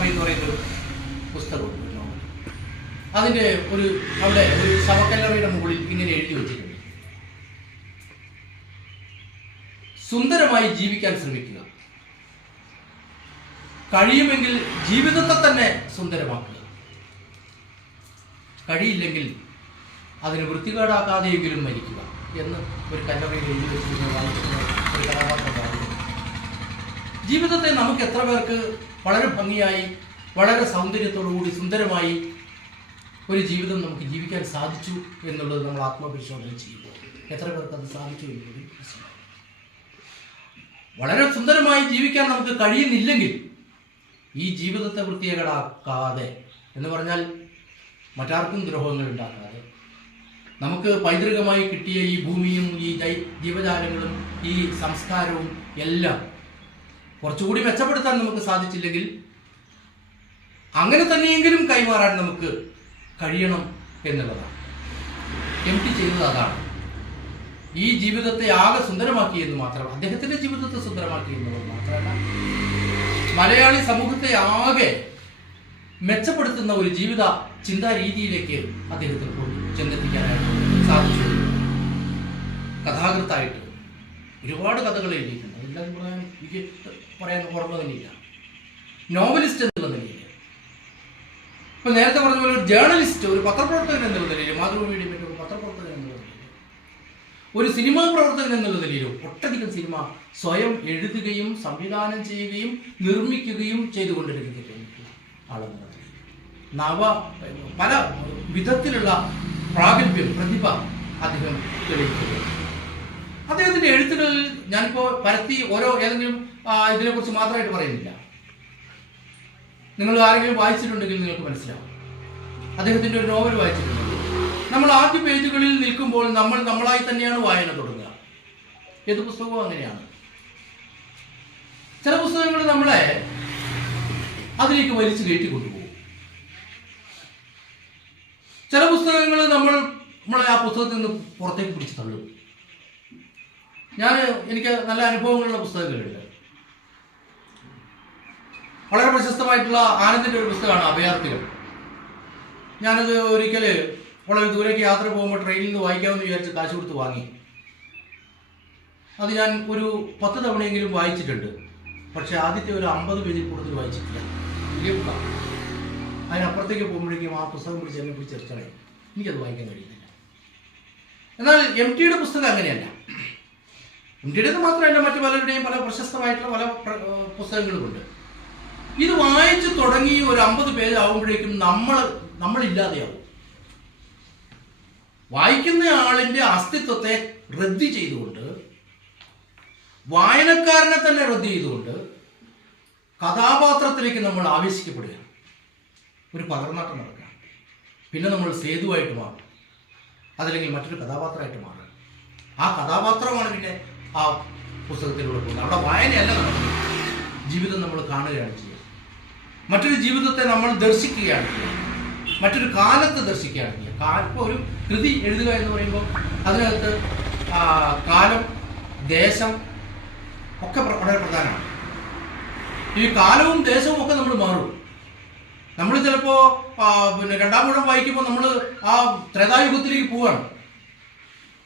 കർത്താവേ എന്ന് പറയുന്നൊരു പുസ്തകമുണ്ട്. അതിൻ്റെ അവിടെ ഒരു ശവക്കല്ലറയുടെ മുകളിൽ ഇങ്ങനെ എഴുതി വെച്ചിട്ടുണ്ട്: സുന്ദരമായി ജീവിക്കാൻ ശ്രമിക്കുക, കഴിയുമെങ്കിൽ ജീവിതത്തെ തന്നെ സുന്ദരമാക്കുക, കഴിയില്ലെങ്കിൽ അതിന് വൃത്തികേടാക്കാതെയെങ്കിലും മരിക്കുക എന്ന് ഒരു കല്ലറയിൽ എഴുതി വെച്ചിരുന്ന ഒരു കഥാപാത്രം പറഞ്ഞു. ജീവിതത്തെ നമുക്ക് എത്ര പേർക്ക് വളരെ ഭംഗിയായി, വളരെ സൗന്ദര്യത്തോടുകൂടി സുന്ദരമായി ഒരു ജീവിതം നമുക്ക് ജീവിക്കാൻ സാധിച്ചു എന്നുള്ളത് നമ്മൾ ആത്മപരിശോധന ചെയ്യുമ്പോൾ എത്ര പേർക്ക് അത് സാധിച്ചു എന്നുള്ളത് പ്രശ്നമാണ്. വളരെ സുന്ദരമായി ജീവിക്കാൻ നമുക്ക് കഴിയുന്നില്ലെങ്കിൽ ഈ ജീവിതത്തെ വൃത്തികേടാക്കാതെ എന്ന് പറഞ്ഞാൽ മറ്റാർക്കും ദ്രോഹങ്ങൾ ഉണ്ടാക്കാതെ, നമുക്ക് പൈതൃകമായി കിട്ടിയ ഈ ഭൂമിയും ഈ ജീവജാലങ്ങളും ഈ സംസ്കാരവും എല്ലാം കുറച്ചുകൂടി മെച്ചപ്പെടുത്താൻ നമുക്ക് സാധിച്ചില്ലെങ്കിൽ അങ്ങനെ തന്നെയെങ്കിലും കൈമാറാൻ നമുക്ക് കഴിയണം എന്നുള്ളതാണ്. MT ചെയ്തത് അതാണ്. ഈ ജീവിതത്തെ ആകെ സുന്ദരമാക്കിയെന്ന് മാത്രമല്ല, അദ്ദേഹത്തിന്റെ ജീവിതത്തെ സുന്ദരമാക്കി എന്നുള്ളത് മാത്രമല്ല, മലയാളി സമൂഹത്തെ ആകെ മെച്ചപ്പെടുത്തുന്ന ഒരു ജീവിത ചിന്താ രീതിയിലേക്ക് അദ്ദേഹത്തിന് ചെന്നെത്തിക്കാനായിട്ട് സാധിച്ചു. കഥാകൃത്തായിട്ട് ഒരുപാട് കഥകൾ എഴുതിയിട്ടുണ്ട്. അതെല്ലാം എനിക്ക് പറയാൻ ഓർമ്മ തന്നെയില്ല. നോവലിസ്റ്റ് എന്നുള്ള നിലയിൽ, ഇപ്പൊ നേരത്തെ പറഞ്ഞ പോലെ ഒരു ജേർണലിസ്റ്റ്, ഒരു പത്രപ്രവർത്തകൻ എന്നുള്ള നിലയിൽ, മാതൃഭൂമിയുടെ ഒരു പത്രപ്രവർത്തകൻ എന്നുള്ള നിലയിൽ, ഒരു സിനിമാ പ്രവർത്തകൻ എന്നുള്ള നിലയിലും ഒട്ടധികം സിനിമ സ്വയം എഴുതുകയും സംവിധാനം ചെയ്യുകയും നിർമ്മിക്കുകയും ചെയ്തുകൊണ്ടിരിക്കുന്ന ആളെന്നത് പല വിധത്തിലുള്ള പ്രാഗൽഭ്യം, പ്രതിഭ അദ്ദേഹം തെളിയിക്കുകയാണ്. അദ്ദേഹത്തിന്റെ എഴുത്തുകളിൽ ഞാനിപ്പോൾ പരത്തി ഏതെങ്കിലും ഇതിനെക്കുറിച്ച് മാത്രമായിട്ട് പറയുന്നില്ല. നിങ്ങൾ ആരെങ്കിലും വായിച്ചിട്ടുണ്ടെങ്കിൽ നിങ്ങൾക്ക് മനസ്സിലാവും. അദ്ദേഹത്തിന്റെ ഒരു നോവൽ വായിച്ചിട്ടുണ്ട്. നമ്മൾ ആദ്യ പേജുകളിൽ നിൽക്കുമ്പോൾ നമ്മളായി തന്നെയാണ് വായന തുടങ്ങുക. ഏത് പുസ്തകവും അങ്ങനെയാണ്. ചില പുസ്തകങ്ങൾ നമ്മളെ അതിലേക്ക് വലിച്ചു കയറ്റി കൊണ്ടുപോകും. ചില പുസ്തകങ്ങൾ നമ്മളെ ആ പുസ്തകത്തിൽ നിന്ന് പുറത്തേക്ക് പിടിച്ച് തള്ളും. എനിക്ക് നല്ല അനുഭവങ്ങളുള്ള പുസ്തകങ്ങളുണ്ട്. വളരെ പ്രശസ്തമായിട്ടുള്ള ആനന്ദിന്റെ ഒരു പുസ്തകമാണ് അഭയാർത്ഥികൾ. ഞാനത് ഒരിക്കൽ വളരെ ദൂരേക്ക് യാത്ര പോകുമ്പോൾ ട്രെയിനിൽ നിന്ന് വായിക്കാമെന്ന് വിചാരിച്ച് കാശ് കൊടുത്ത് വാങ്ങി. അത് ഞാൻ ഒരു 10 തവണയെങ്കിലും വായിച്ചിട്ടുണ്ട്. പക്ഷെ ആദ്യത്തെ ഒരു 50 പേജിൽ കൂടുതൽ വായിച്ചിട്ടില്ല. വലിയ ബുക്കാണ്. അതിനപ്പുറത്തേക്ക് പോകുമ്പോഴേക്കും ആ പുസ്തകം പിടിച്ച് എന്നെ പിടിച്ച് ചെറുക്കണേ, എനിക്കത് വായിക്കാൻ കഴിയുന്നില്ല. എന്നാൽ MTയുടെ പുസ്തകം അങ്ങനെയല്ല. MTയുടേത് മാത്രമല്ല, മറ്റു പലരുടെയും പല പ്രശസ്തമായിട്ടുള്ള പല പുസ്തകങ്ങളുമുണ്ട്. ഇത് വായിച്ചു തുടങ്ങി ഒരു 50 പേജ് ആകുമ്പോഴേക്കും നമ്മളില്ലാതെയാവും. വായിക്കുന്ന ആളിന്റെ അസ്തിത്വത്തെ റദ്ദ് ചെയ്തുകൊണ്ട്, വായനക്കാരനെ തന്നെ റദ്ദ് ചെയ്തുകൊണ്ട് കഥാപാത്രത്തിലേക്ക് നമ്മൾ ആവേശിക്കപ്പെടുകയാണ്. ഒരു പകർന്നാട്ടം നടക്കുക. പിന്നെ നമ്മൾ സേതുവായിട്ട് മാറും, അതല്ലെങ്കിൽ മറ്റൊരു കഥാപാത്രമായിട്ട് മാറുക. ആ കഥാപാത്രമാണ് പിന്നെ ആ പുസ്തകത്തിലൂടെ പോകുന്നത്. അവിടെ വായനയല്ല നടക്കുന്നത്. ജീവിതം നമ്മൾ കാണുകയാണ് ചെയ്യുക. മറ്റൊരു ജീവിതത്തെ നമ്മൾ ദർശിക്കുകയാണ് ചെയ്യുക. മറ്റൊരു കാലത്ത് ദർശിക്കുകയാണ് ചെയ്യുക. ഇപ്പോൾ ഒരു കൃതി എഴുതുക എന്ന് പറയുമ്പോൾ അതിനകത്ത് കാലം, ദേശം ഒക്കെ വളരെ പ്രധാനമാണ്. ഈ കാലവും ദേശവും ഒക്കെ നമ്മൾ മാറും. നമ്മൾ ചിലപ്പോൾ പിന്നെ 2-ാം ഊഴം വായിക്കുമ്പോൾ നമ്മൾ ആ ത്രേതായുഗത്തിലേക്ക് പോവുകയാണ്.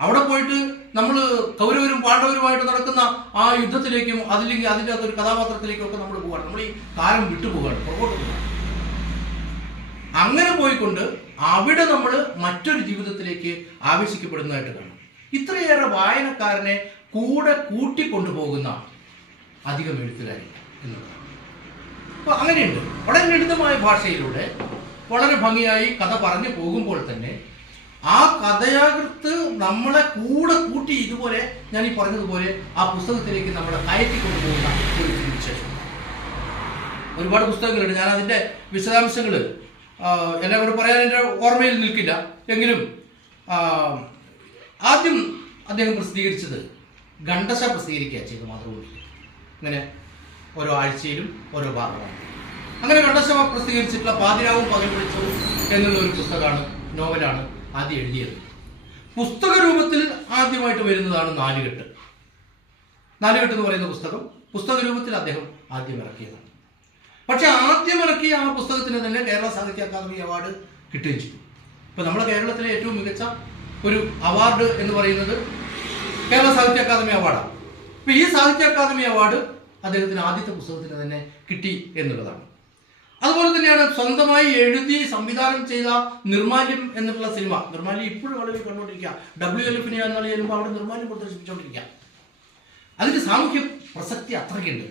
അവിടെ പോയിട്ട് നമ്മൾ കൗരവരും പാണ്ഡവരുമായിട്ട് നടക്കുന്ന ആ യുദ്ധത്തിലേക്കും അതിലേക്ക് അതിൻ്റെ അകത്തൊരു കഥാപാത്രത്തിലേക്കും ഒക്കെ നമ്മൾ പോവുകയാണ്. നമ്മൾ ഈ കാലം വിട്ടുപോവുകയാണ്, പുറകോട്ട് പോവുകയാണ്. അങ്ങനെ പോയിക്കൊണ്ട് അവിടെ നമ്മൾ മറ്റൊരു ജീവിതത്തിലേക്ക് ആവേശിക്കപ്പെടുന്നതായിട്ട് കാണും. ഇത്രയേറെ വായനക്കാരനെ കൂടെ കൂട്ടിക്കൊണ്ടുപോകുന്ന അധികം എഴുത്തുകാരില്ല എന്നുള്ളതാണ്. അപ്പോൾ അങ്ങനെയുണ്ട്. വളരെ ലളിതമായ ഭാഷയിലൂടെ വളരെ ഭംഗിയായി കഥ പറഞ്ഞു പോകുമ്പോൾ തന്നെ ആ കഥയാകൃത്ത് നമ്മളെ കൂടെ കൂട്ടി ഇതുപോലെ ഞാൻ ഈ പറഞ്ഞതുപോലെ ആ പുസ്തകത്തിലേക്ക് നമ്മളെ കയറ്റിക്കൊണ്ടുപോകുന്ന ഒരു വിശേഷം. ഒരുപാട് പുസ്തകങ്ങളുണ്ട്. ഞാൻ അതിൻ്റെ വിശദാംശങ്ങൾ എല്ലാം കൂടെ പറയാൻ എൻ്റെ ഓർമ്മയിൽ നിൽക്കില്ല. എങ്കിലും ആദ്യം അദ്ദേഹം പ്രസിദ്ധീകരിച്ചത് ഖണ്ഡശ പ്രസിദ്ധീകരിക്കുക ചെയ്ത് മാതൃഭൂമി. ഇങ്ങനെ ഓരോ ആഴ്ചയിലും ഓരോ ഭാഗമാണ്. അങ്ങനെ ഖണ്ഡശ പ്രസിദ്ധീകരിച്ചിട്ടുള്ള പാതിരാവും പകൽ വെളിച്ചവും എന്നുള്ള ഒരു പുസ്തകമാണ്, നോവലാണ് ആദ്യം എഴുതിയത്. പുസ്തക രൂപത്തിൽ ആദ്യമായിട്ട് വരുന്നതാണ് നാലുകെട്ട്. നാലുകെട്ട് എന്ന് പറയുന്ന പുസ്തകം പുസ്തക രൂപത്തിൽ അദ്ദേഹം ആദ്യം ഇറക്കിയതാണ്. പക്ഷെ ആദ്യം ഇറക്കിയ ആ പുസ്തകത്തിന് തന്നെ കേരള സാഹിത്യ അക്കാദമി അവാർഡ് കിട്ടുകയും ചെയ്തു. ഇപ്പം നമ്മുടെ കേരളത്തിലെ ഏറ്റവും മികച്ച ഒരു അവാർഡ് എന്ന് പറയുന്നത് കേരള സാഹിത്യ അക്കാദമി അവാർഡാണ്. ഇപ്പം ഈ സാഹിത്യ അക്കാദമി അവാർഡ് അദ്ദേഹത്തിന് ആദ്യത്തെ പുസ്തകത്തിന് തന്നെ കിട്ടി എന്നുള്ളതാണ്. അതുപോലെ തന്നെയാണ് സ്വന്തമായി എഴുതി സംവിധാനം ചെയ്ത നിർമാല്യം എന്നുള്ള സിനിമ. നിർമാല്യം ഇപ്പോഴും വളരെ കണ്ടുകൊണ്ടിരിക്കുക. WLF എന്നുള്ള ചെല്ലുമ്പോൾ അവിടെ നിർമാല്യം പ്രദർശിപ്പിച്ചുകൊണ്ടിരിക്കുക. അതിൻ്റെ സാമൂഹ്യ പ്രസക്തി അത്രയ്ക്കുണ്ട്.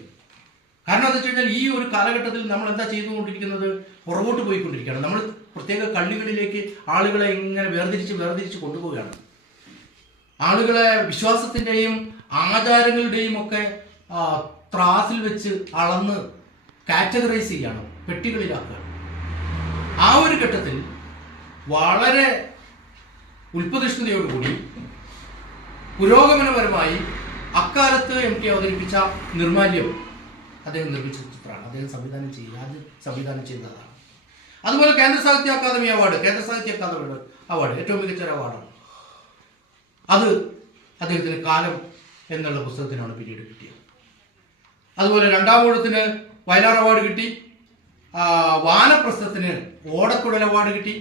കാരണം എന്താ വെച്ച് കഴിഞ്ഞാൽ ഈ ഒരു കാലഘട്ടത്തിൽ നമ്മൾ എന്താ ചെയ്തുകൊണ്ടിരിക്കുന്നത്, പുറകോട്ട് പോയിക്കൊണ്ടിരിക്കുകയാണ്. നമ്മൾ പ്രത്യേക കള്ളികളിലേക്ക് ആളുകളെ ഇങ്ങനെ വേർതിരിച്ച് കൊണ്ടുപോവുകയാണ്. ആളുകളെ വിശ്വാസത്തിൻ്റെയും ആചാരങ്ങളുടെയും ഒക്കെ ത്രാസിൽ വെച്ച് അളന്ന് കാറ്റഗറൈസ് ചെയ്യാണ്, പെട്ടികളിലാക്കുക. ആ ഒരു ഘട്ടത്തിൽ വളരെ ഉൽപ്പതിഷ്ണുതയോടുകൂടി പുരോഗമനപരമായി അക്കാലത്ത് MT അവതരിപ്പിച്ച നിർമാല്യം അദ്ദേഹം നിർമ്മിച്ച ചിത്രമാണ്. അദ്ദേഹം സംവിധാനം ചെയ്തതാണ്. അതുപോലെ കേന്ദ്ര സാഹിത്യ അക്കാദമി അവാർഡ് ഏറ്റവും മികച്ച ഒരു അവാർഡാണ്. അത് അദ്ദേഹത്തിന് കാലം എന്നുള്ള പുസ്തകത്തിനാണ് പിന്നീട് കിട്ടിയത്. അതുപോലെ രണ്ടാം ഊഴത്തിന് വയലാർ അവാർഡ് കിട്ടി. വാനപ്രസ്ഥത്തിന് ഓടക്കുഴൽ അവാർഡ് കിട്ടി.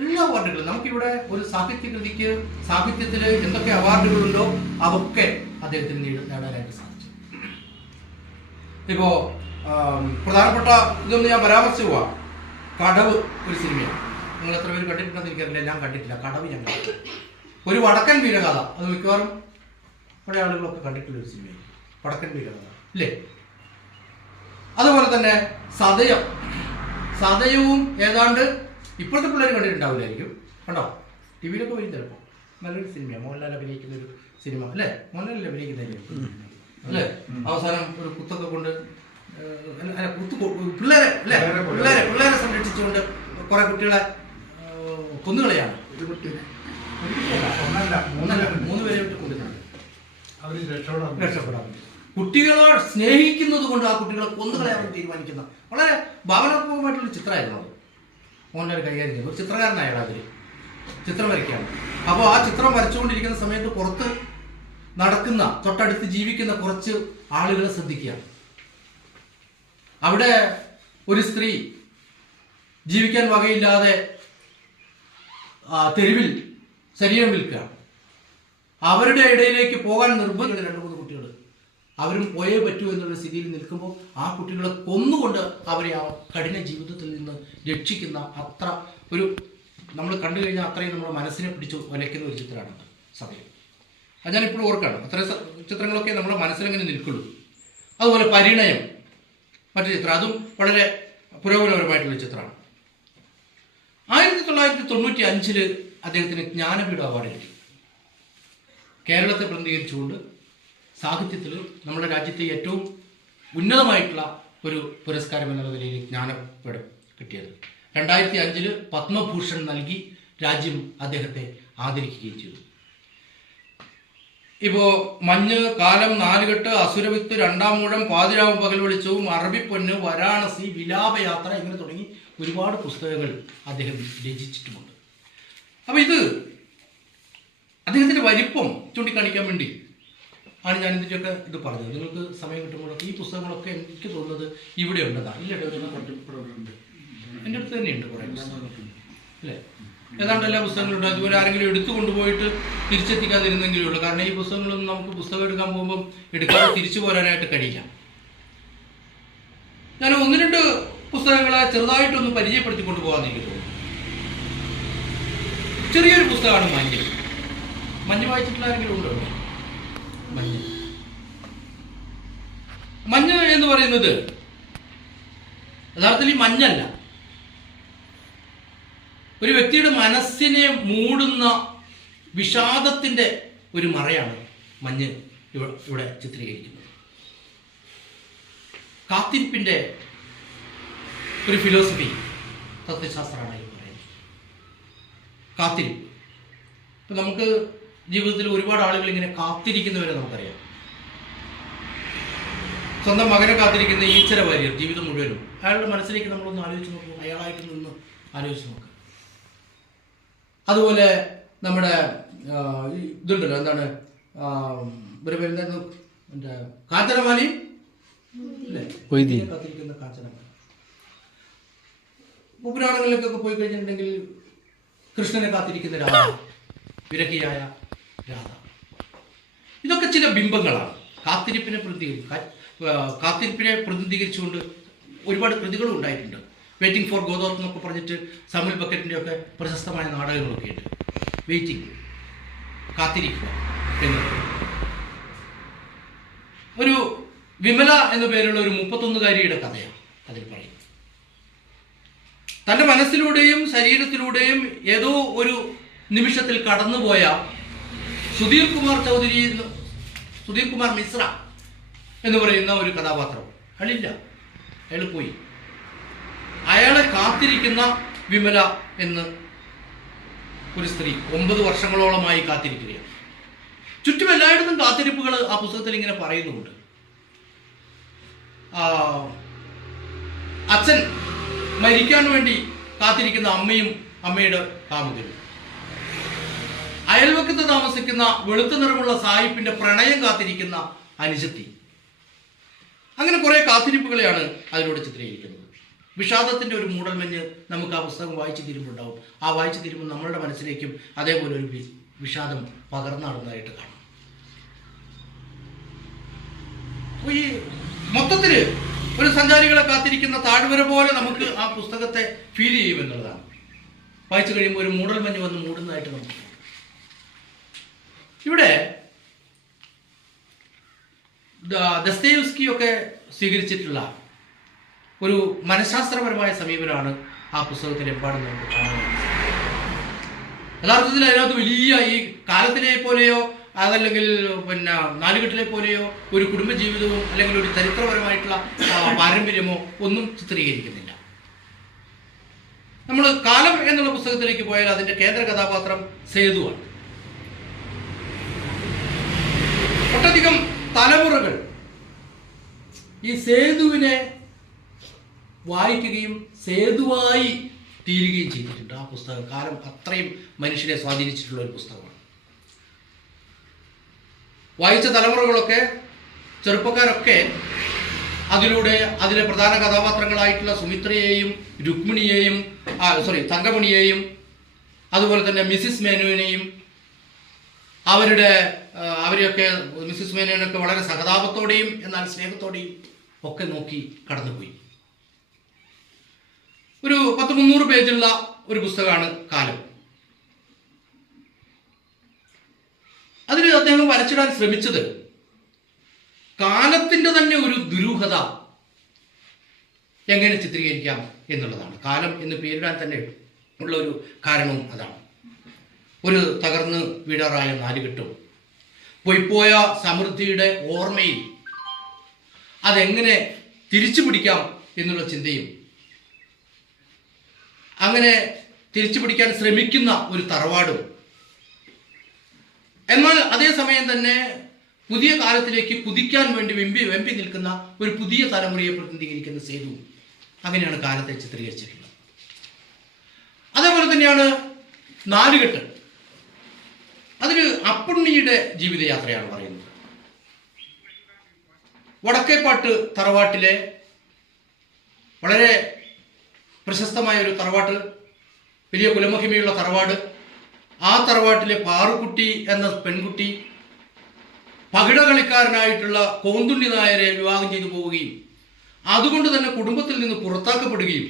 എല്ലാ അവാർഡുകളും നമുക്കിവിടെ ഒരു സാഹിത്യകൃതിക്ക് സാഹിത്യത്തിൽ എന്തൊക്കെ അവാർഡുകളുണ്ടോ അതൊക്കെ അദ്ദേഹത്തിന് നേടാനായിട്ട് സാധിച്ചു. ഇപ്പോൾ പ്രധാനപ്പെട്ട ഇതൊന്ന് ഞാൻ പരാമർശിച്ചു പോവാം. കടവ് ഒരു സിനിമയാണ്. നിങ്ങൾ എത്ര പേര് കണ്ടിട്ടുണ്ടെന്ന് എനിക്കറിയില്ല. ഞാൻ കണ്ടിട്ടില്ല. കടവ് ഞാൻ കണ്ടിട്ടില്ല. ഒരു വടക്കൻ വീരകഥ. അത് മിക്കവാറും കുറേ ആളുകളൊക്കെ കണ്ടിട്ടുള്ള ഒരു സിനിമയാണ് വടക്കൻ വീരകഥ അല്ലേ. അതുപോലെ തന്നെ സതയവും ഏതാണ്ട് ഇപ്പോഴത്തെ പിള്ളേർ കണ്ടിട്ടുണ്ടാവില്ലായിരിക്കും. കണ്ടോ, TV-ലൊക്കെ വരും ചിലപ്പോൾ. നല്ലൊരു സിനിമയാണ്. മോഹൻലാൽ അഭിനയിക്കുന്ന ഒരു സിനിമ അല്ലേ. മോഹൻലാലിൽ അഭിനയിക്കുന്ന അല്ലേ. അവസാനം ഒരു കുത്തൊക്കെ കൊണ്ട് പിള്ളേരെ സംരക്ഷിച്ചുകൊണ്ട് കുറെ കുട്ടികളെ കൊന്നുകളയാണ്. 3 പേരെ വിട്ട് കൊല്ലുന്നുണ്ട്. രക്ഷപ്പെടാൻ കുട്ടികളെ സ്നേഹിക്കുന്നത് കൊണ്ട് ആ കുട്ടികളെ കൊന്നുകളയാൻ തീരുമാനിക്കുന്ന വളരെ ഭാവനാത്മകമായിട്ടുള്ള ചിത്രമായിരുന്നു അത്. മോഹൻലാൽ കൈകാര്യം ചെയ്യുന്നത് ഒരു ചിത്രകാരനായാണ്. അതിൽ ചിത്രം വരയ്ക്കുകയാണ്. അപ്പോൾ ആ ചിത്രം വരച്ചുകൊണ്ടിരിക്കുന്ന സമയത്ത് പുറത്ത് നടക്കുന്ന തൊട്ടടുത്ത് ജീവിക്കുന്ന കുറച്ച് ആളുകളെ ശ്രദ്ധിക്കുകയാണ്. അവിടെ ഒരു സ്ത്രീ ജീവിക്കാൻ വകയില്ലാതെ തെരുവിൽ ശരീരം വിൽക്കുകയാണ്. അവരുടെ ഇടയിലേക്ക് പോകാൻ നിർബന്ധം 2-3 കുട്ടികൾ അവരും പോയേ പറ്റൂ എന്നുള്ള സ്ഥിതിയിൽ നിൽക്കുമ്പോൾ ആ കുട്ടികളെ കൊന്നുകൊണ്ട് അവരെ ആ കഠിന ജീവിതത്തിൽ നിന്ന് രക്ഷിക്കുന്ന അത്ര ഒരു നമ്മൾ കണ്ടു കഴിഞ്ഞാൽ അത്രയും നമ്മുടെ മനസ്സിനെ പിടിച്ച് വലയ്ക്കുന്ന ഒരു ചിത്രമാണ് സതയം. അത് ഞാനിപ്പോഴും ഓർക്കാണ്. അത്രയും ചിത്രങ്ങളൊക്കെ നമ്മുടെ മനസ്സിലെങ്ങനെ നിൽക്കുള്ളൂ. അതുപോലെ പരിണയം മറ്റു ചിത്രം, അതും വളരെ പുരോഗമനപരമായിട്ടുള്ള ചിത്രമാണ്. 1995 അദ്ദേഹത്തിന് ജ്ഞാനപീഠ അവാർഡ് കിട്ടി. കേരളത്തെ പ്രതിനിധീകരിച്ചുകൊണ്ട് സാഹിത്യത്തിൽ നമ്മുടെ രാജ്യത്തെ ഏറ്റവും ഉന്നതമായിട്ടുള്ള ഒരു പുരസ്കാരം എന്നുള്ള നിലയിൽ ജ്ഞാനപീഠം കിട്ടിയത്. 2005 പത്മഭൂഷൺ നൽകി രാജ്യം അദ്ദേഹത്തെ ആദരിക്കുകയും ചെയ്തു. ഇപ്പോൾ മഞ്ഞ്, കാലം, നാലുകെട്ട്, അസുരവിത്ത്, രണ്ടാം മൂഴം, പാതിരാവും പകൽ വെളിച്ചവും, അറബിപ്പൊന്ന്, വാരാണസി, വിലാപയാത്ര ഇങ്ങനെ തുടങ്ങി ഒരുപാട് പുസ്തകങ്ങൾ അദ്ദേഹം രചിച്ചിട്ടുമുണ്ട്. അപ്പോൾ ഇത് അദ്ദേഹത്തിൻ്റെ വലിപ്പം ചൂണ്ടിക്കാണിക്കാൻ വേണ്ടി ആണ് ഞാൻ ഇതിൻ്റെയൊക്കെ ഇത് പറഞ്ഞത്. നിങ്ങൾക്ക് സമയം കിട്ടുമ്പോഴൊക്കെ ഈ പുസ്തകങ്ങളൊക്കെ എനിക്ക് തോന്നുന്നത് ഇവിടെ ഉണ്ടെന്നാണ്. ഇല്ല, എൻ്റെ അടുത്ത് തന്നെയുണ്ട് കുറേ പുസ്തകങ്ങളൊക്കെ അല്ലേ. ഏതാണ്ട് എല്ലാ പുസ്തകങ്ങളുണ്ട്. അതുപോലെ ആരെങ്കിലും എടുത്തു കൊണ്ടുപോയിട്ട് തിരിച്ചെത്തിക്കാതിരുന്നെങ്കിലേ ഉള്ളൂ. കാരണം ഈ പുസ്തകങ്ങളൊന്നും നമുക്ക് പുസ്തകം എടുക്കാൻ പോകുമ്പം എടുക്കാതെ തിരിച്ചു പോരാനായിട്ട് കഴിയില്ല. ഞാൻ 1-2 പുസ്തകങ്ങളെ ചെറുതായിട്ടൊന്ന് പരിചയപ്പെടുത്തിക്കൊണ്ട് പോകാമെന്ന് എനിക്ക് തോന്നുന്നു. ചെറിയൊരു പുസ്തകമാണ് മഞ്ഞ് വായിച്ചിട്ടുള്ള ആരെങ്കിലും ഉണ്ടോ? മഞ്ഞ് എന്ന് പറയുന്നത് യഥാർത്ഥത്തിൽ ഈ മഞ്ഞല്ല, ഒരു വ്യക്തിയുടെ മനസ്സിനെ മൂടുന്ന വിഷാദത്തിൻ്റെ ഒരു മറയാണ് മഞ്ഞ് ഇവിടെ ചിത്രീകരിക്കുന്നത്. കാത്തിരിപ്പിൻ്റെ ഒരു ഫിലോസഫി തത്വശാസ്ത്രമാണ് ഇത് പറയുന്നത്. കാത്തിരിപ്പ്. ഇപ്പം നമുക്ക് ജീവിതത്തിൽ ഒരുപാട് ആളുകൾ ഇങ്ങനെ കാത്തിരിക്കുന്നവരെ നമുക്കറിയാം. സ്വന്തം മകനെ കാത്തിരിക്കുന്ന ഈശ്വര വാര്യർ ജീവിതം മുഴുവനും. അയാളുടെ മനസ്സിലേക്ക് നമ്മളൊന്ന് ആലോചിച്ച് നോക്കൂ. അയാളായിട്ട് നിന്ന് ആലോചിച്ച് നോക്കുക. അതുപോലെ നമ്മുടെ ഇതുണ്ടല്ലോ, എന്താണ് ഇവരെ പേരെന്തായിരുന്നു, എൻ്റെ കാഞ്ചനമാലയും അല്ലേ? കാത്തിരിക്കുന്ന കാഞ്ചനമാല. പുരാണങ്ങളിലേക്കൊക്കെ പോയി കഴിഞ്ഞിട്ടുണ്ടെങ്കിൽ കൃഷ്ണനെ കാത്തിരിക്കുന്ന രാധ, വിരഹിയായ രാധ. ഇതൊക്കെ ചില ബിംബങ്ങളാണ്. കാത്തിരിപ്പിനെ പ്രതിനിധീകരിച്ചുകൊണ്ട് ഒരുപാട് കൃതികളും ഉണ്ടായിട്ടുണ്ട്. വെയിറ്റിംഗ് ഫോർ ഗോദോർ എന്നൊക്കെ പറഞ്ഞിട്ട് സമുൽ ബക്കറ്റിൻ്റെ ഒക്കെ പ്രശസ്തമായ നാടകങ്ങളൊക്കെ ഉണ്ട്. വെയിറ്റിംഗ്, കാത്തിരിക്കുക എന്നത്. ഒരു വിമല എന്നു പേരുള്ള ഒരു 31-കാരിയുടെ കഥയാണ് അതിൽ പറയുന്നത്. തൻ്റെ മനസ്സിലൂടെയും ശരീരത്തിലൂടെയും ഏതോ ഒരു നിമിഷത്തിൽ കടന്നുപോയ സുധീർ കുമാർ മിശ്ര എന്ന് പറയുന്ന ഒരു കഥാപാത്രം അയാളില്ല, അയാൾ പോയി. അയാളെ കാത്തിരിക്കുന്ന വിമല എന്ന് ഒരു സ്ത്രീ 9 വർഷങ്ങളോളമായി കാത്തിരിക്കുകയാണ്. ചുറ്റും എല്ലായിടത്തും കാത്തിരിപ്പുകൾ ആ പുസ്തകത്തിൽ ഇങ്ങനെ പറയുന്നുണ്ട്. അച്ഛൻ മരിക്കാൻ വേണ്ടി കാത്തിരിക്കുന്ന അമ്മയും അമ്മയുടെ കാമുകനും, അയൽവക്കത്ത് താമസിക്കുന്ന വെളുത്ത നിറമുള്ള സായിപ്പിന്റെ പ്രണയം കാത്തിരിക്കുന്ന അനുജത്തി. അങ്ങനെ കുറെ കാത്തിരിപ്പുകളെയാണ് അതിലൂടെ ചിത്രീകരിക്കുന്നത്. വിഷാദത്തിന്റെ ഒരു മൂടൽമഞ്ഞ് നമുക്ക് ആ പുസ്തകം വായിച്ചു തീരുമ്പോണ്ടാവും. ആ വായിച്ചു തീരുമ്പോൾ നമ്മളുടെ മനസ്സിലേക്കും അതേപോലെ ഒരു വിഷാദം പകർന്നാടുന്നതായിട്ട് കാണാം. ഈ മൊത്തത്തില് ഒരു സഞ്ചാരികളെ കാത്തിരിക്കുന്ന താഴ്വര പോലെ നമുക്ക് ആ പുസ്തകത്തെ ഫീൽ ചെയ്യുമെന്നുള്ളതാണ്. വായിച്ചു കഴിയുമ്പോൾ ഒരു മൂടൽമഞ്ഞ് വന്ന് മൂടുന്നതായിട്ട് നമുക്ക്. ഇവിടെ ദസ്തയേവ്സ്കി ഒക്കെ സ്വീകരിച്ചിട്ടുള്ള ഒരു മനഃശാസ്ത്രപരമായ സമീപനമാണ് ആ പുസ്തകത്തിൽ എമ്പാടും നമുക്ക് കാണാൻ. യഥാർത്ഥത്തിൽ അതിനകത്ത് വലിയ ഈ കാലത്തിലെ പോലെയോ അതല്ലെങ്കിൽ പിന്നെ നാലുകെട്ടിലെ പോലെയോ ഒരു കുടുംബജീവിതവും അല്ലെങ്കിൽ ഒരു ചരിത്രപരമായിട്ടുള്ള പാരമ്പര്യമോ ഒന്നും ചിത്രീകരിക്കുന്നില്ല. നമ്മൾ കാലം എന്നുള്ള പുസ്തകത്തിലേക്ക് പോയാൽ അതിന്റെ കേന്ദ്ര കഥാപാത്രം സേതുവാണ്. ഒട്ടധികം തലമുറകൾ ഈ സേതുവിനെ വായിക്കുകയും സേതുവായി തീരുകയും ചെയ്തിട്ടുണ്ട്. ആ പുസ്തകം കാലം അത്രയും മനുഷ്യനെ സ്വാധീനിച്ചിട്ടുള്ള ഒരു പുസ്തകമാണ്. വായിച്ച തലമുറകളൊക്കെ, ചെറുപ്പക്കാരൊക്കെ അതിലൂടെ അതിലെ പ്രധാന കഥാപാത്രങ്ങളായിട്ടുള്ള സുമിത്രയെയും രുക്മിണിയെയും തങ്കമണിയെയും അതുപോലെ തന്നെ മിസ്സിസ് മേനോനെയും അവരെയൊക്കെ മിസ്സിസ് മേനോനൊക്കെ വളരെ സഹതാപത്തോടെയും എന്നാൽ സ്നേഹത്തോടെയും ഒക്കെ നോക്കി കടന്നുപോയി. ഒരു 300 പേജുള്ള ഒരു പുസ്തകമാണ് കാലം. അതിൽ അദ്ദേഹം വരച്ചിടാൻ ശ്രമിച്ചത് കാലത്തിന്റെ തന്നെ ഒരു ദുരൂഹത എങ്ങനെ ചിത്രീകരിക്കാം എന്നുള്ളതാണ്. കാലം എന്ന് പേരിടാൻ തന്നെ ഉള്ള ഒരു കാരണവും അതാണ്. ഒരു തകർന്ന് വീഴാറായ നാലുകെട്ടും പൊയ്പോയ സമൃദ്ധിയുടെ ഓർമ്മയിൽ അതെങ്ങനെ തിരിച്ചു പിടിക്കാം എന്നുള്ള ചിന്തയും, അങ്ങനെ തിരിച്ചു പിടിക്കാൻ ശ്രമിക്കുന്ന ഒരു തറവാടും, എന്നാൽ അതേസമയം തന്നെ പുതിയ കാലത്തിലേക്ക് കുതിക്കാൻ വേണ്ടി വെമ്പി നിൽക്കുന്ന ഒരു പുതിയ തലമുറയെ പ്രതിനിധീകരിക്കുന്ന സേതുവും, അങ്ങനെയാണ് കാലത്തെ ചിത്രീകരിച്ചിട്ടുള്ളത്. അതേപോലെ തന്നെയാണ് നാലുകെട്ട്. അതൊരു അപ്പുണ്ണിയുടെ ജീവിതയാത്രയാണ് പറയുന്നത്. വടക്കേപ്പാട്ട് തറവാട്ടിലെ വളരെ പ്രശസ്തമായ ഒരു തറവാട്ട്, വലിയ കുലമഹിമയുള്ള തറവാട്. ആ തറവാട്ടിലെ പാറുക്കുട്ടി എന്ന പെൺകുട്ടി പകിട കളിക്കാരനായിട്ടുള്ള കോന്തുണ്ണി നായരെ വിവാഹം ചെയ്തു പോവുകയും അതുകൊണ്ട് തന്നെ കുടുംബത്തിൽ നിന്ന് പുറത്താക്കപ്പെടുകയും,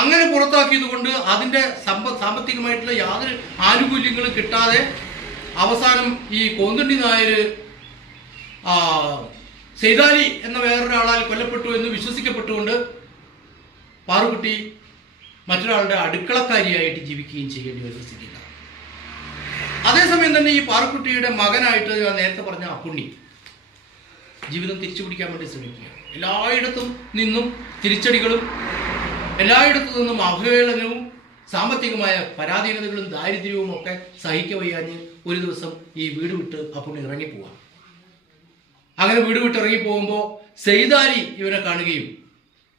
അങ്ങനെ പുറത്താക്കിയത് കൊണ്ട് അതിൻ്റെ സാമ്പത്തികമായിട്ടുള്ള യാതൊരു ആനുകൂല്യങ്ങളും കിട്ടാതെ അവസാനം ഈ കോന്തുണ്ണി നായർ സെയ്താലി എന്ന വേറൊരാളാൽ കൊല്ലപ്പെട്ടു എന്ന് വിശ്വസിക്കപ്പെട്ടുകൊണ്ട് പാറുക്കുട്ടി മറ്റൊരാളുടെ അടുക്കളക്കാരിയായിട്ട് ജീവിക്കുകയും ചെയ്യേണ്ടി വരുന്ന സ്ഥിതിയിലാണ്. അതേസമയം തന്നെ ഈ പാറുക്കുട്ടിയുടെ മകനായിട്ട് ഞാൻ നേരത്തെ പറഞ്ഞ അപ്പുണ്ണി ജീവിതം തിരിച്ചു പിടിക്കാൻ വേണ്ടി ശ്രമിക്കുക. എല്ലായിടത്തും നിന്നും തിരിച്ചടികളും എല്ലായിടത്തു നിന്നും അവഹേളനവും സാമ്പത്തികമായ പരാധീനതകളും ദാരിദ്ര്യവും ഒക്കെ സഹിക്കവയ്യാഞ്ഞ് ഒരു ദിവസം ഈ വീട് വിട്ട് അപ്പുണ്ണി ഇറങ്ങിപ്പോവാം. അങ്ങനെ വീട് വിട്ട് ഇറങ്ങിപ്പോകുമ്പോൾ സെയ്താലി ഇവനെ കാണുകയും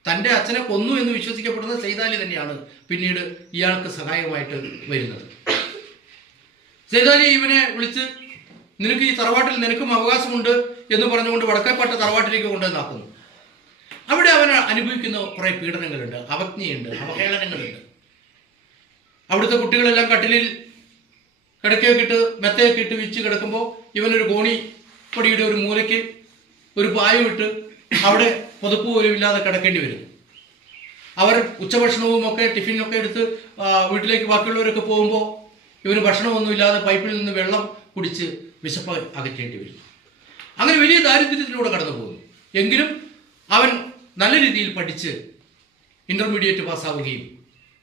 തൻ്റെ അച്ഛനെ കൊന്നു എന്ന് വിശ്വസിക്കപ്പെടുന്ന സെയ്താലി തന്നെയാണ് പിന്നീട് ഇയാൾക്ക് സഹായമായിട്ട് വരുന്നത്. സെയ്താലി ഇവനെ വിളിച്ച് നിനക്ക് ഈ തറവാട്ടിൽ നിനക്കും അവകാശമുണ്ട് എന്ന് പറഞ്ഞുകൊണ്ട് വടക്കേപ്പാട്ട് തറവാട്ടിലേക്ക് കൊണ്ടുവന്നാക്കുന്നു. അവിടെ അവൻ അനുഭവിക്കുന്ന കുറേ പീഡനങ്ങളുണ്ട്, അവജ്ഞയുണ്ട്, അവഹേളനങ്ങളുണ്ട്. അവിടുത്തെ കുട്ടികളെല്ലാം കട്ടിലിൽ കിടക്കയൊക്കെ ഇട്ട് മെത്തയൊക്കെ ഇട്ട് വിരിച്ച് കിടക്കുമ്പോൾ ഇവനൊരു കോണിപ്പൊടിയുടെ ഒരു മൂലയ്ക്ക് ഒരു പായം ഇട്ട് അവിടെ പുതപ്പ് പോലും ഇല്ലാതെ കിടക്കേണ്ടി വരും. അവർ ഉച്ചഭക്ഷണവും ഒക്കെ ടിഫിനൊക്കെ എടുത്ത് വീട്ടിലേക്ക് ബാക്കിയുള്ളവരൊക്കെ പോകുമ്പോൾ ഇവന് ഭക്ഷണമൊന്നുമില്ലാതെ പൈപ്പിൽ നിന്ന് വെള്ളം കുടിച്ച് വിശപ്പ് അകറ്റേണ്ടി വരും. അങ്ങനെ വലിയ ദാരിദ്ര്യത്തിലൂടെ കടന്നു പോകുന്നു. എങ്കിലും അവൻ നല്ല രീതിയിൽ പഠിച്ച് ഇൻ്റർമീഡിയറ്റ് പാസ്സാവുകയും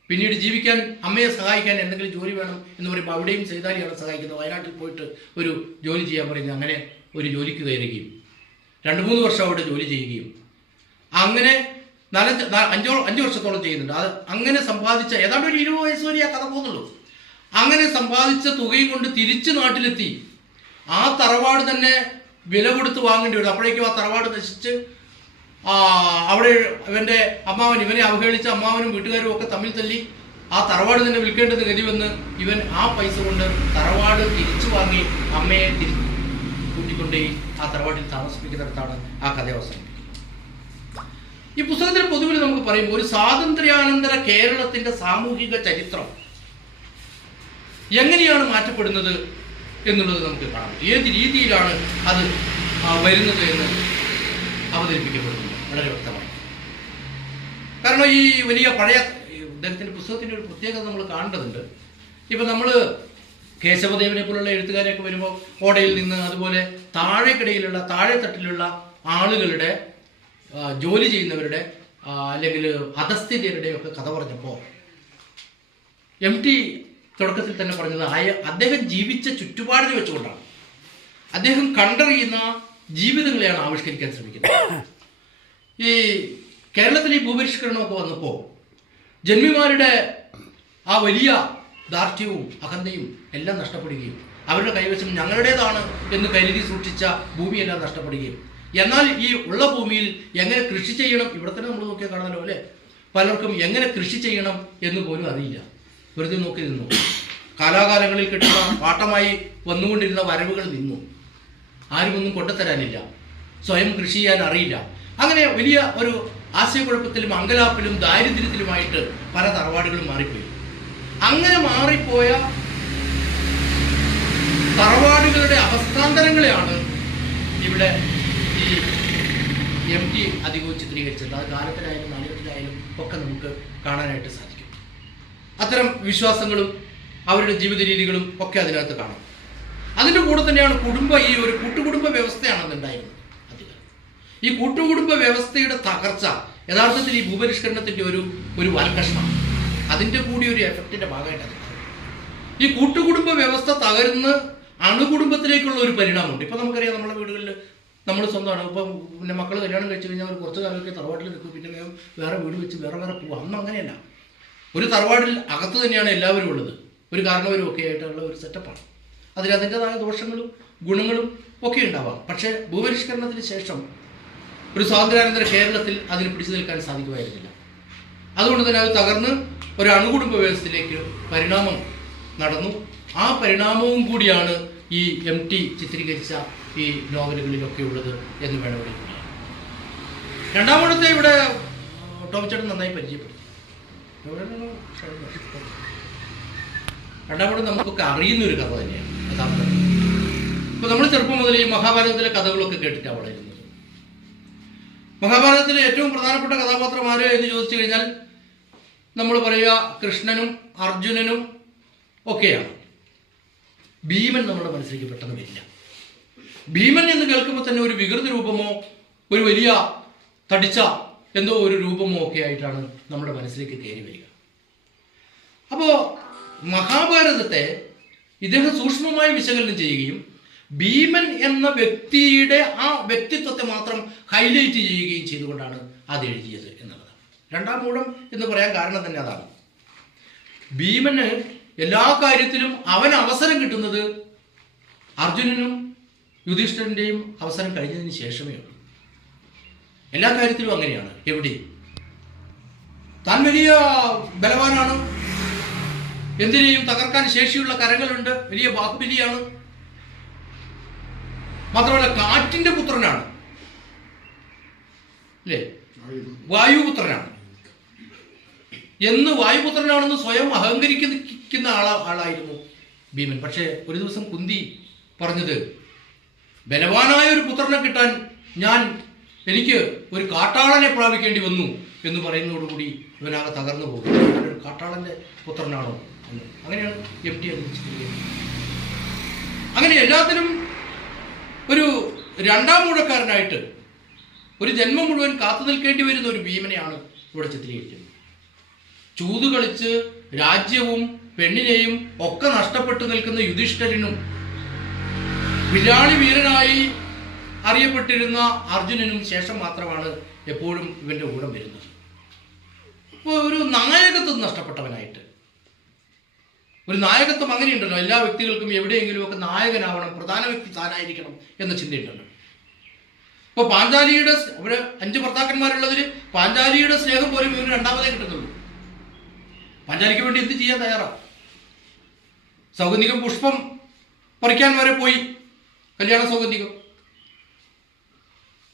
പിന്നീട് ജീവിക്കാൻ അമ്മയെ സഹായിക്കാൻ എന്തെങ്കിലും ജോലി വേണം എന്ന് പറയുമ്പോൾ അവിടെയും സൈതാലിയാണ് സഹായിക്കുന്നത്. വയനാട്ടിൽ പോയിട്ട് ഒരു ജോലി ചെയ്യാൻ പറയുന്നത്. അങ്ങനെ ഒരു ജോലിക്ക് കയറുകയും 2-3 വർഷം അവിടെ ജോലി ചെയ്യുകയും അങ്ങനെ 5 വർഷത്തോളം ചെയ്യുന്നുണ്ട്. അത് അങ്ങനെ സമ്പാദിച്ച ഏതാണ്ട് ഒരു 20 വയസ്സ് വരെ ആ കഥ പോകുന്നുള്ളൂ. അങ്ങനെ സമ്പാദിച്ച തുകയും കൊണ്ട് തിരിച്ച് നാട്ടിലെത്തി ആ തറവാട് തന്നെ വില കൊടുത്ത് വാങ്ങേണ്ടി വരും. അപ്പോഴേക്കും ആ തറവാട് നശിച്ച് അവിടെ ഇവൻ്റെ അമ്മാവൻ ഇവനെ അവഹേളിച്ച അമ്മാവനും വീട്ടുകാരും ഒക്കെ തമ്മിൽ തല്ലി ആ തറവാട് തന്നെ വിൽക്കേണ്ടത് ഗതി വന്ന് ഇവൻ ആ പൈസ കൊണ്ട് തറവാട് തിരിച്ചു വാങ്ങി അമ്മയെ കൂട്ടിക്കൊണ്ടേ ആ തറവാട്ടിൽ താമസിപ്പിക്കുന്നിടത്താണ് ആ കഥ അവസാനിക്കുന്നത്. ഈ പുസ്തകത്തിൽ പൊതുവിൽ നമുക്ക് പറയുമ്പോൾ ഒരു സ്വാതന്ത്ര്യാനന്തര കേരളത്തിന്റെ സാമൂഹിക ചരിത്രം എങ്ങനെയാണ് മാറ്റപ്പെടുന്നത് എന്നുള്ളത് നമുക്ക് കാണാം. ഏത് രീതിയിലാണ് അത് വരുന്നത് എന്ന് അവതരിപ്പിക്കപ്പെടുന്നത് വളരെ വ്യക്തമായി. കാരണം ഈ വലിയ പഴയ അദ്ദേഹത്തിൻ്റെ പുസ്തകത്തിൻ്റെ ഒരു പ്രത്യേകത നമ്മൾ കാണേണ്ടതുണ്ട്. ഇപ്പം നമ്മൾ കേശവദേവനെ പോലുള്ള എഴുത്തുകാരെയൊക്കെ വരുമ്പോൾ ഓടയിൽ നിന്ന് അതുപോലെ താഴെക്കിടയിലുള്ള താഴെത്തട്ടിലുള്ള ആളുകളുടെ ജോലി ചെയ്യുന്നവരുടെ അല്ലെങ്കിൽ അധസ്ഥിതരുടെയൊക്കെ കഥ പറഞ്ഞപ്പോൾ MT തുടക്കത്തിൽ തന്നെ പറഞ്ഞത് അദ്ദേഹം ജീവിച്ച ചുറ്റുപാടിനെ വെച്ചുകൊണ്ടാണ്. അദ്ദേഹം കണ്ടറിയുന്ന ജീവിതങ്ങളെയാണ് ആവിഷ്കരിക്കാൻ ശ്രമിക്കുന്നത്. ഈ കേരളത്തിൽ ഈ ഭൂപരിഷ്കരണമൊക്കെ വന്നപ്പോൾ ജന്മിമാരുടെ ആ വലിയ ദാർഢ്യവും അഹന്തയും എല്ലാം നഷ്ടപ്പെടുകയും അവരുടെ കൈവശം ഞങ്ങളുടേതാണ് എന്ന് കരുതി സൂക്ഷിച്ച ഭൂമിയെല്ലാം നഷ്ടപ്പെടുകയും എന്നാൽ ഈ ഉള്ള ഭൂമിയിൽ എങ്ങനെ കൃഷി ചെയ്യണം, ഇവിടെ തന്നെ നമ്മൾ നോക്കിയാൽ കാണാമല്ലോ അല്ലേ, പലർക്കും എങ്ങനെ കൃഷി ചെയ്യണം എന്ന് പോലും അറിയില്ല. വെറുതെ നോക്കി നിന്നു. കാലാകാലങ്ങളിൽ കിട്ടുന്ന പാട്ടമായി വന്നുകൊണ്ടിരുന്ന വരവുകൾ നിന്നു. ആരും ഒന്നും കൊണ്ടുതരാനില്ല. സ്വയം കൃഷി ചെയ്യാൻ അറിയില്ല. അങ്ങനെ വലിയ ഒരു ആശയക്കുഴപ്പത്തിലും അങ്കലാപ്പിലും ദാരിദ്ര്യത്തിലുമായിട്ട് പല തറവാടുകളും മാറിപ്പോയി. അങ്ങനെ മാറിപ്പോയ തറവാടുകളുടെ അവസ്ഥാന്തരങ്ങളെയാണ് ഇവിടെ ഈ MT അധികവും ചിത്രീകരിച്ചത്. അത് കാലത്തിലായാലും നാടകത്തിലായാലും ഒക്കെ നമുക്ക് കാണാനായിട്ട് സാധിക്കും. അത്തരം വിശ്വാസങ്ങളും അവരുടെ ജീവിത രീതികളും ഒക്കെ അതിനകത്ത് കാണാം. അതിൻ്റെ കൂടെ തന്നെയാണ് ഈ ഒരു കൂട്ടുകുടുംബ വ്യവസ്ഥയാണ് അതുണ്ടായിരുന്നത്. ഈ കൂട്ടുകുടുംബ വ്യവസ്ഥയുടെ തകർച്ച യഥാർത്ഥത്തിൽ ഈ ഭൂപരിഷ്കരണത്തിൻ്റെ ഒരു വൽക്കഷണം, അതിൻ്റെ കൂടി ഒരു എഫക്റ്റിൻ്റെ ഭാഗമായിട്ടാണ്. ഈ കൂട്ടുകുടുംബ വ്യവസ്ഥ തകർന്ന് അണുകുടുംബത്തിലേക്കുള്ള ഒരു പരിണാമമുണ്ട്. ഇപ്പം നമുക്കറിയാം, നമ്മുടെ വീടുകളിൽ നമ്മൾ സ്വന്തമാണ്. ഇപ്പം പിന്നെ മക്കൾ കല്യാണം കഴിച്ചു കഴിഞ്ഞാൽ ഒരു കുറച്ച് കാലമൊക്കെ തറവാട്ടിൽ നിൽക്കും, പിന്നെ വേറെ വീട് വെച്ച് വേറെ പോവുക. അന്ന് അങ്ങനെയല്ല. ഒരു തറവാടിൽ അകത്ത് തന്നെയാണ് എല്ലാവരും ഉള്ളത്. ഒരു കാരണവരും ഒക്കെ ആയിട്ടുള്ള ഒരു സെറ്റപ്പാണ്. അതിൻ്റെതായ ദോഷങ്ങളും ഗുണങ്ങളും ഒക്കെ ഉണ്ടാവാം. പക്ഷേ ഭൂപരിഷ്കരണത്തിന് ശേഷം ഒരു സ്വാതന്ത്ര്യാനന്തര കേരളത്തിൽ അതിന് പിടിച്ചു നിൽക്കാൻ സാധിക്കുമായിരുന്നില്ല. അതുകൊണ്ട് തന്നെ അത് തകർന്ന് ഒരു അണുകുടുംബ വ്യവസ്ഥയിലേക്ക് പരിണാമം നടന്നു. ആ പരിണാമവും കൂടിയാണ് ഈ MT ചിത്രീകരിച്ച ഈ നോവലുകളിലൊക്കെ ഉള്ളത് എന്ന് വേണമെങ്കിൽ പറയാം. രണ്ടാമത്തെ ഇവിടെ ടോമിച്ചേട്ടൻ നന്നായി പരിചയപ്പെടുത്തി. രണ്ടാമത് നമുക്കൊക്കെ അറിയുന്നൊരു കഥ തന്നെയാണ് യഥാർത്ഥത്തിൽ. ഇപ്പോൾ നമ്മൾ ചെറുപ്പം മുതൽ ഈ മഹാഭാരതത്തിലെ കഥകളൊക്കെ കേട്ടിട്ടാണ് വളരുന്നത്. മഹാഭാരതത്തിലെ ഏറ്റവും പ്രധാനപ്പെട്ട കഥാപാത്രം ആര് എന്ന് ചോദിച്ചു കഴിഞ്ഞാൽ നമ്മൾ പറയുക കൃഷ്ണനും അർജുനനും ഒക്കെയാണ്. ഭീമൻ നമ്മുടെ മനസ്സിലേക്ക് പെട്ടെന്ന് വരില്ല. ഭീമൻ എന്ന് കേൾക്കുമ്പോൾ തന്നെ ഒരു വികൃത രൂപമോ ഒരു വലിയ തടിച്ച എന്തോ ഒരു രൂപമോ ഒക്കെ ആയിട്ടാണ് നമ്മുടെ മനസ്സിലേക്ക് കയറി വരിക. അപ്പോൾ മഹാഭാരതത്തെ ഇദ്ദേഹം സൂക്ഷ്മമായി വിശകലനം ചെയ്യുകയും ഭീമൻ എന്ന വ്യക്തിയുടെ ആ വ്യക്തിത്വത്തെ മാത്രം ഹൈലൈറ്റ് ചെയ്യുകയും ചെയ്തുകൊണ്ടാണ് അത് എഴുതിയത് എന്നുള്ളതാണ്. രണ്ടാം മൂഴം എന്ന് പറയാൻ കാരണം തന്നെ അതാണ്. ഭീമന് എല്ലാ കാര്യത്തിലും അവന് അവസരം കിട്ടുന്നത് അർജുനനും യുധിഷ്ഠിരൻ്റെയും അവസരം കഴിഞ്ഞതിന് ശേഷമേ ഉള്ളൂ. എല്ലാ കാര്യത്തിലും അങ്ങനെയാണ്. എവിടെ താൻ വലിയ ബലവാനാണ്, എന്തിനേയും തകർക്കാൻ ശേഷിയുള്ള കരങ്ങളുണ്ട്, വലിയ ബാഹുബലിയാണ്, മാത്രമല്ല കാറ്റിന്റെ പുത്രനാണ് അല്ലേ. വായുപുത്രനാണ് എന്ന് വായുപുത്രനാണെന്ന് സ്വയം അഹങ്കരിക്കുന്ന ആളായിരുന്നു ഭീമൻ. പക്ഷേ ഒരു ദിവസം കുന്തി പറഞ്ഞത്, ബലവാനായ ഒരു പുത്രനെ കിട്ടാൻ എനിക്ക് ഒരു കാട്ടാളനെ പ്രാപിക്കേണ്ടി വന്നു എന്ന് പറയുന്നതോടുകൂടി ഇവനാകെ തകർന്നു പോകും. ഒരു കാട്ടാളന്റെ പുത്രനാണോ എന്ന്. അങ്ങനെയാണ് MT ചിത്രീകരിക്കുന്നത്. അങ്ങനെ എല്ലാത്തിനും ഒരു രണ്ടാം മൂഴക്കാരനായിട്ട് ഒരു ജന്മം മുഴുവൻ കാത്തു നിൽക്കേണ്ടി വരുന്ന ഒരു ഭീമനെയാണ് ഇവിടെ ചിത്രീകരിക്കുന്നത്. ചൂത് കളിച്ച് രാജ്യവും പെണ്ണിനെയും ഒക്കെ നഷ്ടപ്പെട്ടു നിൽക്കുന്ന യുധിഷ്ഠിരനും വില്ലാളി വീരനായി അറിയപ്പെട്ടിരുന്ന അർജുനനും ശേഷം മാത്രമാണ് എപ്പോഴും ഇവന്റെ ഊഴം വരുന്നത്. ഇപ്പോൾ ഒരു നായകത്വം നഷ്ടപ്പെട്ടവനായിട്ട്, ഒരു നായകത്വം അങ്ങനെയുണ്ടല്ലോ, എല്ലാ വ്യക്തികൾക്കും എവിടെയെങ്കിലുമൊക്കെ നായകനാവണം, പ്രധാന വ്യക്തി താനായിരിക്കണം എന്ന ചിന്തയുണ്ടല്ലോ. ഇപ്പോൾ പാഞ്ചാലിയുടെ ഇവിടെ 5 ഭർത്താക്കന്മാരുള്ളതിൽ പാഞ്ചാലിയുടെ സ്നേഹം പോലും ഇവന് രണ്ടാമതേ കിട്ടുന്നുള്ളൂ. പാഞ്ചാലിക്ക് വേണ്ടി എന്ത് ചെയ്യാൻ തയ്യാറാണ്? സൗഗന്ധികം പുഷ്പം പറിക്കാൻ വരെ പോയി, കല്യാണ സൗഗന്ധികം.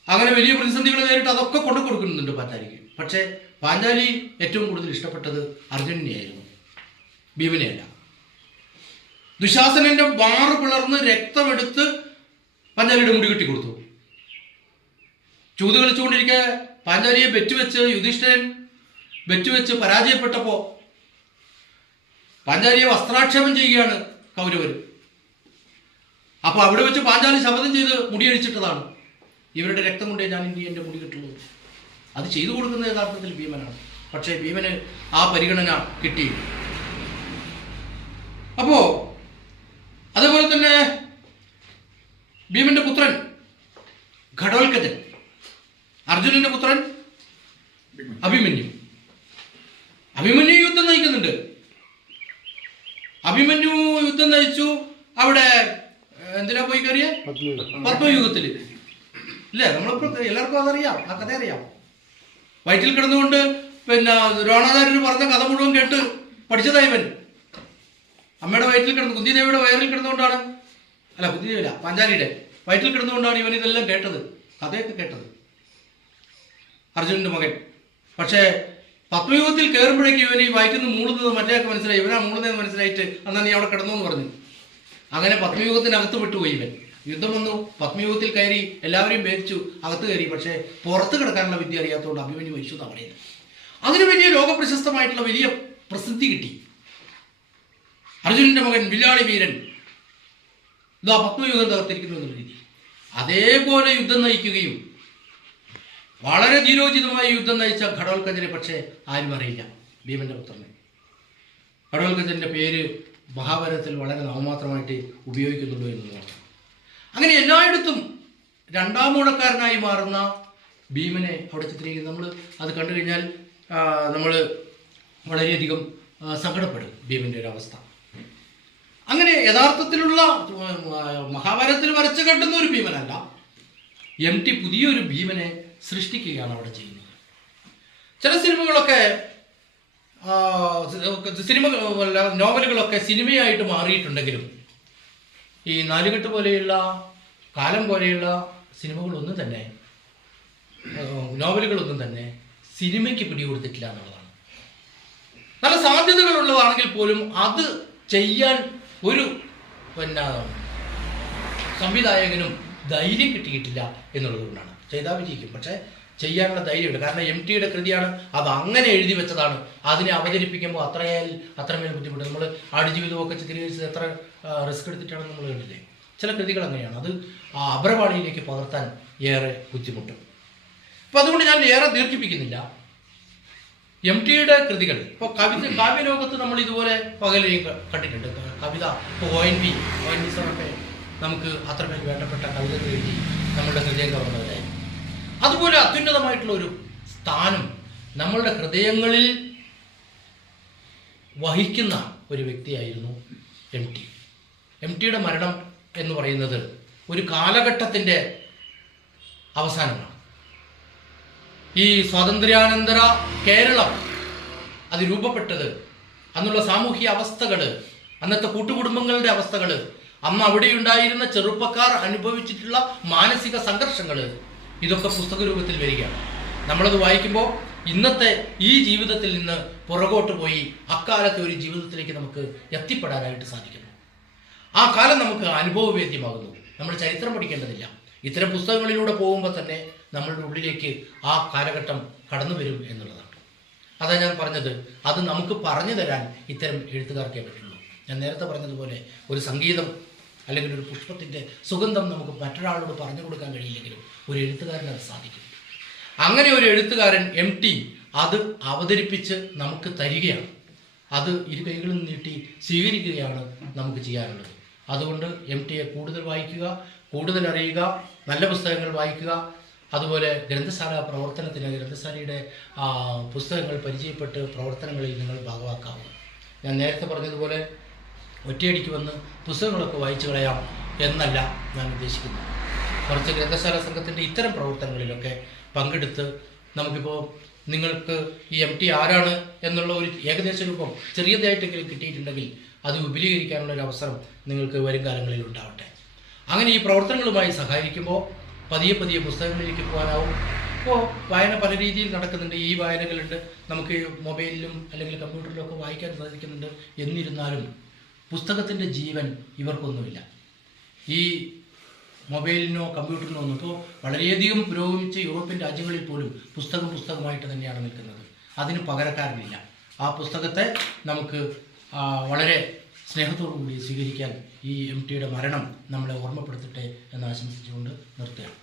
അങ്ങനെ വലിയ പ്രതിസന്ധികൾ നേരിട്ട് അതൊക്കെ കൊണ്ടു കൊടുക്കുന്നുണ്ട് പാഞ്ചാലിക്ക്. പക്ഷേ പാഞ്ചാലി ഏറ്റവും കൂടുതൽ ഇഷ്ടപ്പെട്ടത് അർജുനനെയായിരുന്നു, ഭീമനെയല്ല. ദുശാസനന്റെ വാറ് പിളർന്ന് രക്തമെടുത്ത് പാഞ്ചാലിയുടെ മുടി കെട്ടി കൊടുത്തു. ചൂത് കളിച്ചുകൊണ്ടിരിക്കെ പാഞ്ചാലിയെ ബെറ്റുവെച്ച് യുധിഷ്ഠിരൻ ബെറ്റുവെച്ച് പരാജയപ്പെട്ടപ്പോ പാഞ്ചാലിയെ വസ്ത്രാക്ഷേപം ചെയ്യുകയാണ് കൗരവർ. അപ്പൊ അവിടെ വെച്ച് പാഞ്ചാലി ശപഥം ചെയ്ത് മുടിയഴിച്ചിട്ടതാണ്, ഇവരുടെ രക്തം കൊണ്ടേ ഞാൻ ഇനി എൻ്റെ മുടി കിട്ടുള്ളൂ. അത് ചെയ്തു കൊടുക്കുന്നത് യഥാർത്ഥത്തിൽ ഭീമനാണ്. പക്ഷേ ഭീമന് ആ പരിഗണന കിട്ടി. അപ്പോ അതേപോലെ തന്നെ ഭീമന്റെ പുത്രൻ ഘടോൽക്കജൻ, അർജുനന്റെ പുത്രൻ അഭിമന്യു. അഭിമന്യു യുദ്ധം നയിക്കുന്നുണ്ട്. അഭിമന്യു യുദ്ധം നയിച്ചു. അവിടെ എന്തിനാ പോയി കയറിയ? പത്മയുഗത്തില് ഇല്ലേ? നമ്മളിപ്പോ എല്ലാവർക്കും അതറിയാം, ആ കഥ അറിയാം. വയറ്റിൽ കിടന്നുകൊണ്ട് ദ്രോണാചാര്യർ പറഞ്ഞ കഥ മുഴുവൻ കേട്ട് പഠിച്ചതായവൻ. അമ്മയുടെ വയറ്റിൽ കിടന്ന്, കുന്തിദേവിയുടെ വയറിൽ കിടന്നുകൊണ്ടാണ്, അല്ല കുന്തിദേവില്ല, പാഞ്ചാലിയുടെ വയറ്റിൽ കിടന്നുകൊണ്ടാണ് ഇവൻ ഇതെല്ലാം കേട്ടത്, കഥയൊക്കെ കേട്ടത്, അർജുനന്റെ മകൻ. പക്ഷേ പത്മയുഗത്തിൽ കയറുമ്പോഴേക്കും ഇവൻ ഈ വയറ്റിൽ നിന്ന് മൂളുന്നത് മറ്റേയൊക്കെ മനസ്സിലായി. ഇവനാ മൂളുന്നതെന്ന് മനസ്സിലായിട്ട് അന്നാ നീ അവിടെ കിടന്നു എന്ന് പറഞ്ഞു. അങ്ങനെ പത്മയുഗത്തിനകത്ത് വിട്ടുപോയി ഇവൻ. യുദ്ധം വന്നു, പത്മയുഗത്തിൽ കയറി എല്ലാവരെയും ഭേദിച്ചു, അകത്ത് കയറി. പക്ഷേ പുറത്ത് കിടക്കാനുള്ള വിദ്യ അറിയാത്തതുകൊണ്ട് അഭിമന്യു മരിച്ചു എന്നാണ് പറയുന്നത്. അതിന് വലിയ ലോകപ്രശസ്തമായിട്ടുള്ള വലിയ പ്രസിദ്ധി കിട്ടി. അർജുനന്റെ മകൻ വില്ലാളി വീരൻ ഇതാ പത്മയുഗം തകർത്തിരിക്കുന്നു എന്നുള്ള രീതി. അതേപോലെ യുദ്ധം നയിക്കുകയും വളരെ ധീരോചിതമായി യുദ്ധം നയിച്ച ഘടോൽക്കജനെ പക്ഷേ ആരും അറിയില്ല, ഭീമന്റെ പുത്രനെ. ഘടോൽക്കജന്റെ പേര് മഹാഭാരതത്തിൽ വളരെ നാമമാത്രമായിട്ട് ഉപയോഗിക്കുന്നുള്ളൂ എന്നുള്ളതാണ്. അങ്ങനെ എല്ലായിടത്തും രണ്ടാം മൂഴക്കാരനായി മാറുന്ന ഭീമനെ അവിടെ ചിത്രീകരിക്കുന്നത് നമ്മൾ അത് കണ്ടു കഴിഞ്ഞാൽ നമ്മൾ വളരെയധികം സങ്കടപ്പെടും ഭീമന്റെ ഒരു അവസ്ഥ. യഥാർത്ഥത്തിലുള്ള മഹാഭാരതത്തിൽ വരച്ചു കണ്ടുന്ന ഒരു ഭീമനല്ല, MT പുതിയൊരു ഭീമനെ സൃഷ്ടിക്കുകയാണ് അവിടെ ചെയ്യുന്നത്. ചില സിനിമകളൊക്കെ നോവലുകളൊക്കെ സിനിമയായിട്ട് മാറിയിട്ടുണ്ടെങ്കിലും ഈ നാലുകെട്ട് പോലെയുള്ള കാലം പോലെയുള്ള സിനിമകളൊന്നും തന്നെ, നോവലുകളൊന്നും തന്നെ സിനിമയ്ക്ക് പിടികൊടുത്തിട്ടില്ല എന്നുള്ളതാണ്. നല്ല സാധ്യതകളുള്ളതാണെങ്കിൽ പോലും അത് ചെയ്യാൻ ഒരു സംവിധായകനും ധൈര്യം കിട്ടിയിട്ടില്ല എന്നുള്ളത് കൊണ്ടാണ്. ചെയ്താൽ വിജയിക്കും, പക്ഷേ ചെയ്യാനുള്ള ധൈര്യമുണ്ട്. കാരണം MTയുടെ കൃതിയാണ്, അത് അങ്ങനെ എഴുതി വെച്ചതാണ്. അതിനെ അവതരിപ്പിക്കുമ്പോൾ അത്രമേൽ ബുദ്ധിമുട്ട്. നമ്മൾ ആടുജീവിതമൊക്കെ ചിത്രീകരിച്ചത് എത്ര റിസ്ക് എടുത്തിട്ടാണ് നമ്മൾ കണ്ടില്ലേ. ചില കൃതികൾ അങ്ങനെയാണ്, അത് അഭ്രപാളിയിലേക്ക് പകർത്താൻ ഏറെ ബുദ്ധിമുട്ടും. അപ്പം അതുകൊണ്ട് ഞാൻ ഏറെ ദീർഘിപ്പിക്കുന്നില്ല. MTയുടെ കൃതികൾ ഇപ്പോൾ കാവ്യലോകത്ത് നമ്മൾ ഇതുപോലെ പകലെയും കണ്ടിട്ടുണ്ട്. കവിത ഇപ്പോൾ ONV സാറൊക്കെ നമുക്ക് അത്രമേൽ വേണ്ടപ്പെട്ട കവിതകൾ എഴുതി നമ്മളുടെ ഹൃദയം കവർന്നവരായി. അതുപോലെ അത്യുന്നതമായിട്ടുള്ള ഒരു സ്ഥാനം നമ്മളുടെ ഹൃദയങ്ങളിൽ വഹിക്കുന്ന ഒരു വ്യക്തിയായിരുന്നു MTയുടെ മരണം എന്ന് പറയുന്നത് ഒരു കാലഘട്ടത്തിൻ്റെ അവസാനമാണ്. ഈ സ്വാതന്ത്ര്യാനന്തര കേരളം അത് രൂപപ്പെട്ടത്, അന്നുള്ള സാമൂഹിക അവസ്ഥകൾ, അന്നത്തെ കൂട്ടുകുടുംബങ്ങളുടെ അവസ്ഥകൾ, അന്ന് അവിടെയുണ്ടായിരുന്ന ചെറുപ്പക്കാർ അനുഭവിച്ചിട്ടുള്ള മാനസിക സംഘർഷങ്ങൾ, ഇതൊക്കെ പുസ്തക രൂപത്തിൽ വരികയാണ്. നമ്മളത് വായിക്കുമ്പോൾ ഇന്നത്തെ ഈ ജീവിതത്തിൽ നിന്ന് പുറകോട്ട് പോയി അക്കാലത്തെ ഒരു ജീവിതത്തിലേക്ക് നമുക്ക് എത്തിപ്പെടാനായിട്ട് സാധിക്കുന്നു. ആ കാലം നമുക്ക് അനുഭവവേദ്യമാകുന്നു. നമ്മൾ ചരിത്രം പഠിക്കേണ്ടതില്ല. ഇത്തരം പുസ്തകങ്ങളിലൂടെ പോകുമ്പോൾ തന്നെ നമ്മളുടെ ഉള്ളിലേക്ക് ആ കാലഘട്ടം കടന്നു വരും എന്നുള്ളതാണ്. അതാണ് ഞാൻ പറഞ്ഞത്, അത് നമുക്ക് പറഞ്ഞു തരാൻ ഇത്തരം എഴുത്തുകാർക്കേ പറ്റുള്ളൂ. ഞാൻ നേരത്തെ പറഞ്ഞതുപോലെ ഒരു സംഗീതം അല്ലെങ്കിൽ ഒരു പുഷ്പത്തിൻ്റെ സുഗന്ധം നമുക്ക് മറ്റൊരാളോട് പറഞ്ഞു കൊടുക്കാൻ കഴിയില്ലെങ്കിലും ഒരു എഴുത്തുകാരന് അത് സാധിക്കും. അങ്ങനെ ഒരു എഴുത്തുകാരൻ MT അത് അവതരിപ്പിച്ച് നമുക്ക് തരികയാണ്. അത് ഇരു കൈകളും നീട്ടി സ്വീകരിക്കുകയാണ് നമുക്ക് ചെയ്യാനുള്ളത്. അതുകൊണ്ട് MTയെ കൂടുതൽ വായിക്കുക, കൂടുതൽ അറിയുക, നല്ല പുസ്തകങ്ങൾ വായിക്കുക. അതുപോലെ ഗ്രന്ഥശാല പ്രവർത്തനത്തിന് ഗ്രന്ഥശാലയുടെ പുസ്തകങ്ങൾ പരിചയപ്പെട്ട് പ്രവർത്തനങ്ങളിൽ നിങ്ങൾ ഭാഗമാക്കാവുക. ഞാൻ നേരത്തെ പറഞ്ഞതുപോലെ ഒറ്റയടിക്ക് വന്ന് പുസ്തകങ്ങളൊക്കെ വായിച്ചു കളയാം എന്നല്ല ഞാൻ ഉദ്ദേശിക്കുന്നത്. കുറച്ച് ഗ്രന്ഥശാല സംഘത്തിൻ്റെ ഇത്തരം പ്രവർത്തനങ്ങളിലൊക്കെ പങ്കെടുത്ത് നമുക്കിപ്പോൾ നിങ്ങൾക്ക് ഈ MT ആരാണ് എന്നുള്ള ഒരു ഏകദേശ രൂപം ചെറിയതായിട്ടെങ്കിലും കിട്ടിയിട്ടുണ്ടെങ്കിൽ അത് വിപുലീകരിക്കാനുള്ള ഒരു അവസരം നിങ്ങൾക്ക് വരും കാലങ്ങളിൽ ഉണ്ടാവട്ടെ. അങ്ങനെ ഈ പ്രവർത്തനങ്ങളുമായി സഹകരിക്കുമ്പോൾ പതിയെ പതിയെ പുസ്തകങ്ങളിലേക്ക് പോകാനാവും. ഇപ്പോൾ വായന പല രീതിയിൽ നടക്കുന്നുണ്ട്. ഈ വായനകളുണ്ട്, നമുക്ക് മൊബൈലിലും അല്ലെങ്കിൽ കമ്പ്യൂട്ടറിലും ഒക്കെ വായിക്കാൻ സാധിക്കുന്നുണ്ട്. എന്നിരുന്നാലും പുസ്തകത്തിൻ്റെ ജീവൻ ഇവർക്കൊന്നുമില്ല. ഈ മൊബൈലിനോ കമ്പ്യൂട്ടറിനോ ഒന്നും. ഇപ്പോൾ വളരെയധികം പുരോഗമിച്ച യൂറോപ്യൻ രാജ്യങ്ങളിൽ പോലും പുസ്തകമായിട്ട് തന്നെയാണ് നിൽക്കുന്നത്. അതിന് പകരക്കാരനില്ല. ആ പുസ്തകത്തെ നമുക്ക് വളരെ സ്നേഹത്തോടു കൂടി സ്വീകരിക്കാൻ ഈ MTയുടെ മരണം നമ്മളെ ഓർമ്മപ്പെടുത്തട്ടെ എന്ന് ആശംസിച്ചുകൊണ്ട് നിർത്തുകയാണ്.